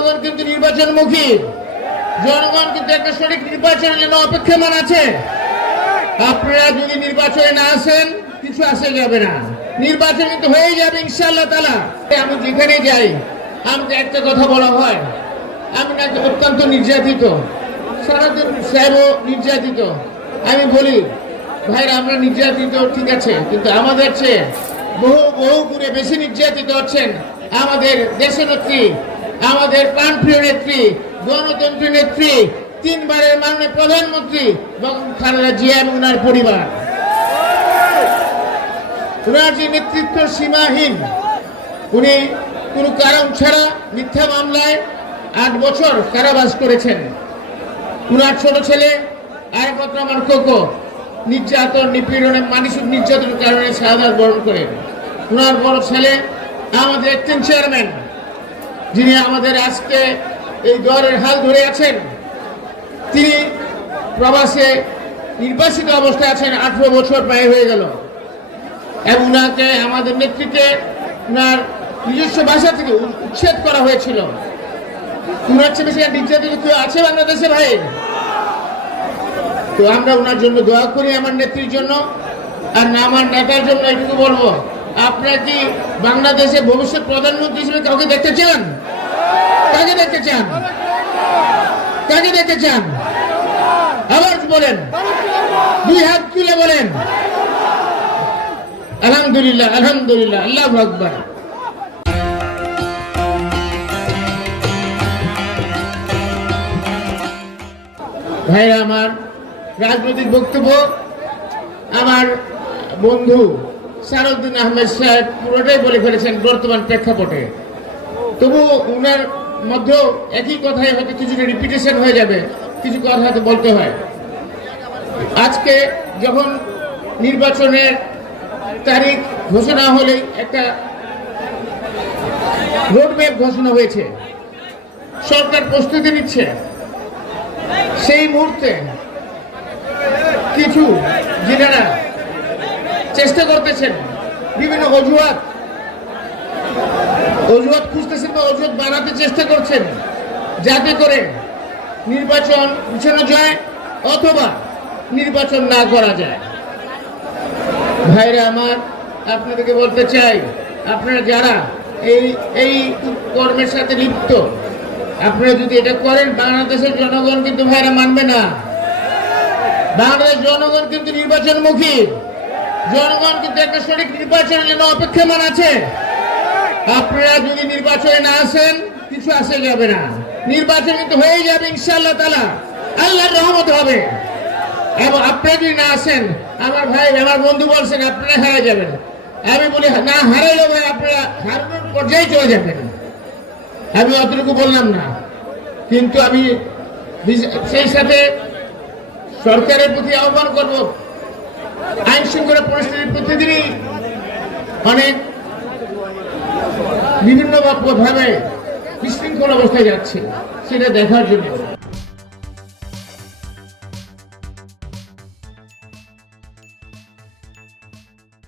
জনগণ কিন্তু নির্বাচনমুখী, জনগণ কিন্তু একটা সঠিক নির্বাচনের জন্য অপেক্ষমান আছে। আপনারা যদি নির্বাচনে না আসেন কিছু আসে যাবে না, নির্বাচন কিন্তু হয়ে যাবে ইনশাআল্লাহ তাআলা। আমি যেখানে যাই আমাকে একটা কথা বলা হয়, আমি নাকি অত্যন্ত নির্যাতিত, সারাদিন সাহেবও নির্যাতিত। আমি বলি ভাইরা আমরা নির্যাতিত ঠিক আছে, কিন্তু আমাদের চেয়ে বহু গুণে বেশি নির্যাতিত হচ্ছেন আমাদের দেশনেত্রী, আমাদের প্রাণপ্রিয় নেত্রী, গণতন্ত্র নেত্রী, 3 বারের মাননীয় প্রধানমন্ত্রী বেগম খালেদা জিয়া এবং ওনার পরিবার। ওনার যে নেতৃত্ব সীমাহীন, উনি কোনো কারণ ছাড়া মিথ্যা মামলায় 8 বছর কারাবাস করেছেন। ওনার ছোট ছেলে আরেকমাত্র আমার কোকো নির্যাতন নিপীড়নে মানসিক নির্যাতনের কারণে শাহাদাত বরণ করেন। ওনার বড় ছেলে আমাদের অ্যাক্টিং চেয়ারম্যান, যিনি আমাদের আজকে এই দলের হাল ধরে আছেন, তিনি প্রবাসে নির্বাসিত অবস্থায় আছেন, 18 বছর প্রায় হয়ে গেল। এবং ওনাকে আমাদের নেতৃত্বে ওনার নিজস্ব বাসা থেকে উচ্ছেদ করা হয়েছিল। ওনার চেয়ে বেশি নির্যাতিত কেউ আছে বাংলাদেশে ভাই? তো আমরা ওনার জন্য দোয়া করি, আমার নেত্রীর জন্য। আর না আমার নেতার জন্য একটু বলবো, আপনারা কি বাংলাদেশে ভবিষ্যৎ প্রধানমন্ত্রী হিসেবে কাউকে দেখতে চান? কাকে দেখতে চান? কাকে দেখতে চান? আবার বলেন, 2 হাত তুলে বলেন আলহামদুলিল্লাহ, আলহামদুলিল্লাহ, আল্লাহু আকবার। ভাইরা আমার, রাজনৈতিক বক্তব্য আমার বন্ধু সারউদ্দিন আহমেদ সাহেব পুরোটাই বলে ফেলেছেন বর্তমান প্রেক্ষাপটে। তবু ওনার মধ্যেও একই কথায় হয়তো কিছুটা রিপিটেশন হয়ে যাবে, কিছু কথা হয়তো বলতে হয়। আজকে যখন নির্বাচনের তারিখ ঘোষণা হলে একটা রোডম্যাপ ঘোষণা হয়েছে, সরকার প্রস্তুতি নিচ্ছে, সেই মুহূর্তে কিছু যিনারা চেষ্টা করতেছেন বিভিন্ন অজুহাত খুঁজতেছেন বা অজুহাত বানাতে চেষ্টা করছেন, যাতে করে নির্বাচন পিছানো যায় অথবা নির্বাচন না করা যায়। ভাইরা আমার, আপনাদেরকে বলতে চাই, আপনারা যারা এই কর্মের সাথে লিপ্ত, আপনারা যদি এটা করেন, বাংলাদেশের জনগণ কিন্তু ভাইরা মানবে না। বাংলাদেশ জনগণ কিন্তু নির্বাচনমুখী, জনগণ কিন্তু একটা সঠিক নির্বাচনের জন্য অপেক্ষমান আছে। আপনারা যদি নির্বাচনে না আসেন কিছু আসে যাবে না, নির্বাচন কিন্তু হয়ে যাবে ইনশাআল্লাহ তাআলা, আল্লাহর রহমত হবে। এবং আপনারা যদি না আসেন, আমার ভাই আমার বন্ধু বলছেন আপনারা হারিয়ে যাবেন, আমি বলি না হারাইলেও ভাই আপনারা হারানোর পর্যায়ে চলে যাবেন। আমি অতটুকু বললাম না, কিন্তু আমি সেই সাথে সরকারের প্রতি আহ্বান করব, আইন শৃঙ্খলা পরিস্থিতি প্রতিদিনই অনেক বিভিন্ন ভাবে বিশৃঙ্খল অবস্থায় যাচ্ছে, সেটা দেখার জন্য